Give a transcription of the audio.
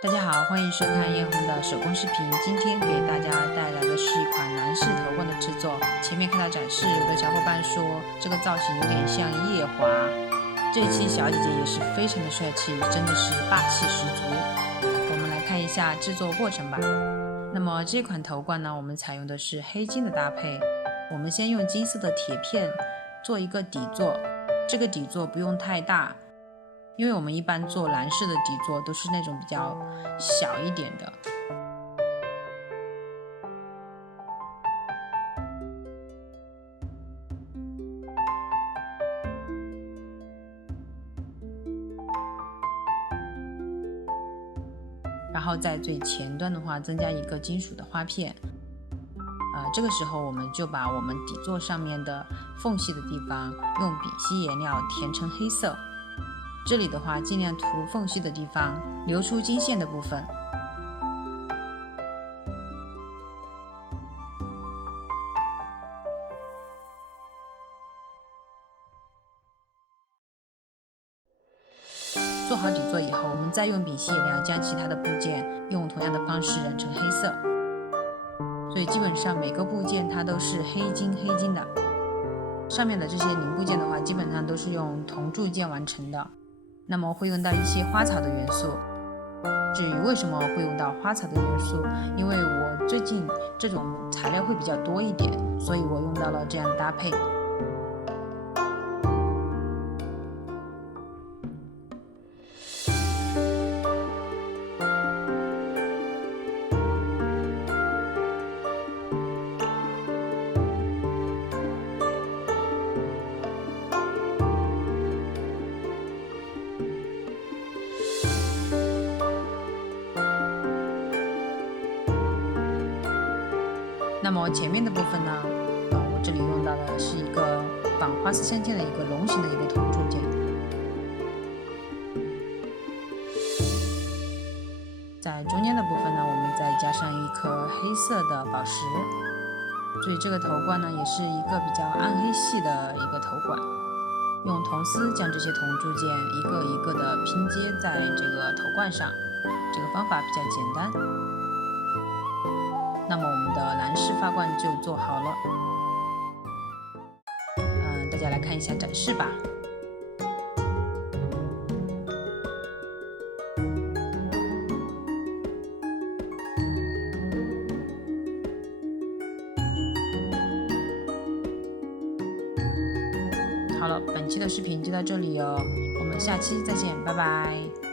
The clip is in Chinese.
大家好，欢迎收看艳红的手工视频。今天给大家带来的是一款男士头冠的制作。前面看到展示，有的小伙伴说这个造型有点像夜华。这一期小姐姐也是非常的帅气，真的是霸气十足。我们来看一下制作过程吧。那么这款头冠呢，我们采用的是黑金的搭配。我们先用金色的铁片做一个底座，这个底座不用太大。因为我们一般做男士的底座都是那种比较小一点的，然后在最前端的话增加一个金属的花片，这个时候我们就把我们底座上面的缝隙的地方用丙烯颜料填成黑色。这里的话，尽量涂缝隙的地方，留出金线的部分。做好底座以后，我们再用丙烯颜料将其他的部件用同样的方式染成黑色。所以基本上每个部件它都是黑金的。上面的这些零部件的话，基本上都是用铜铸件完成的。那么会用到一些花草的元素。至于为什么会用到花草的元素，因为我最近这种材料会比较多一点，所以我用到了这样的搭配。那么前面的部分呢，我这里用到的是一个仿花丝相间的一个龙形的一个铜铸件，在中间的部分呢，我们再加上一颗黑色的宝石。所以这个头冠呢，也是一个比较暗黑系的一个头冠，用铜丝将这些铜铸件一个一个的拼接在这个头冠上，这个方法比较简单。那么我们的男士发冠就做好了，大家来看一下展示吧。好了，本期的视频就到这里哦，我们下期再见，拜拜。